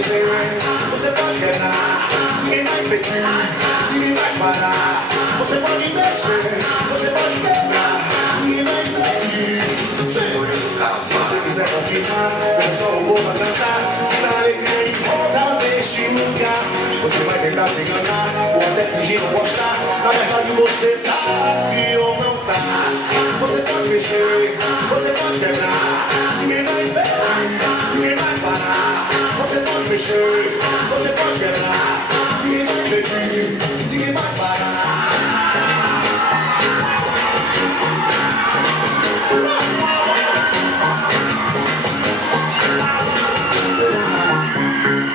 mexer, você pode quebrar, ninguém vai impedir, ninguém vai parar. Você pode mexer, você pode quebrar, ninguém vai impedir. Se você quiser conquistar, eu só vou pra cantar. Se dá alegria em volta deste lugar, você vai tentar se enganar ou até fingir não gostar. Na verdade você tá aqui ou não tá. Você pode mexer, você pode quebrar, ninguém vai impedir, ninguém vai parar. Você pode mexer, você pode quebrar, ninguém vai impedir, ninguém vai parar.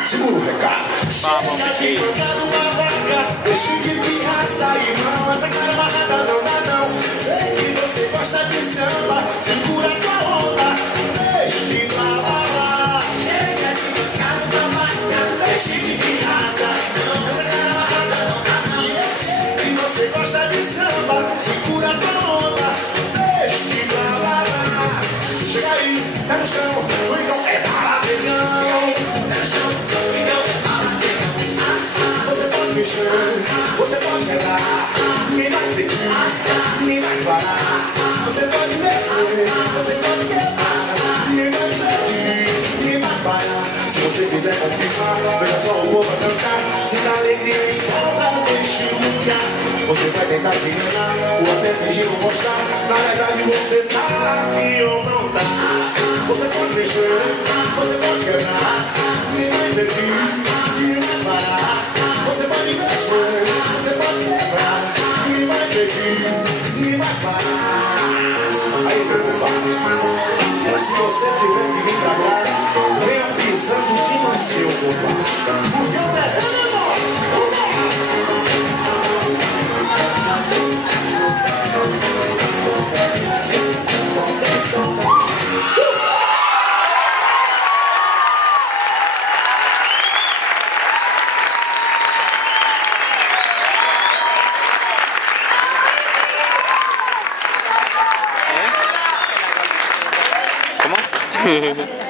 Segura o recado. Chega de jogar numa vaca, deixe de pirraça e não, essa cara amarrada não dá não. Sei que você gosta de samba, segura tua onda, deixe de blá blá blá. Chega de jogar numa vaca, deixe de pirraça e não, essa cara amarrada não dá não. Sei que você gosta de samba, segura tua onda, deixe de blá blá blá. Chega aí, pé no chão, swingão é baladegão. Pé no chão, swingão é baladegão. Você pode mexer, você pode quebrar, ninguém vai impedir, ninguém vai parar. Você pode mexer, você pode quebrar, ninguém vai impedir, ninguém vai parar. Se você quiser conquistar, veja só o povo a cantar. Se dá alegria em volta deste lugar, você vai tentar se enganar ou até fingir não gostar. Na verdade você tá aqui ou não tá. Você pode mexer, você pode quebrar, ninguém vai impedir, ninguém vai parar. Você pode mexer, você pode quebrar, ninguém vai impedir, ninguém vai parar. Aí pergunta, se você tiver que vir pra cá, venha pisando de macio, opa. Porque o desenho é bom. ¿Cómo?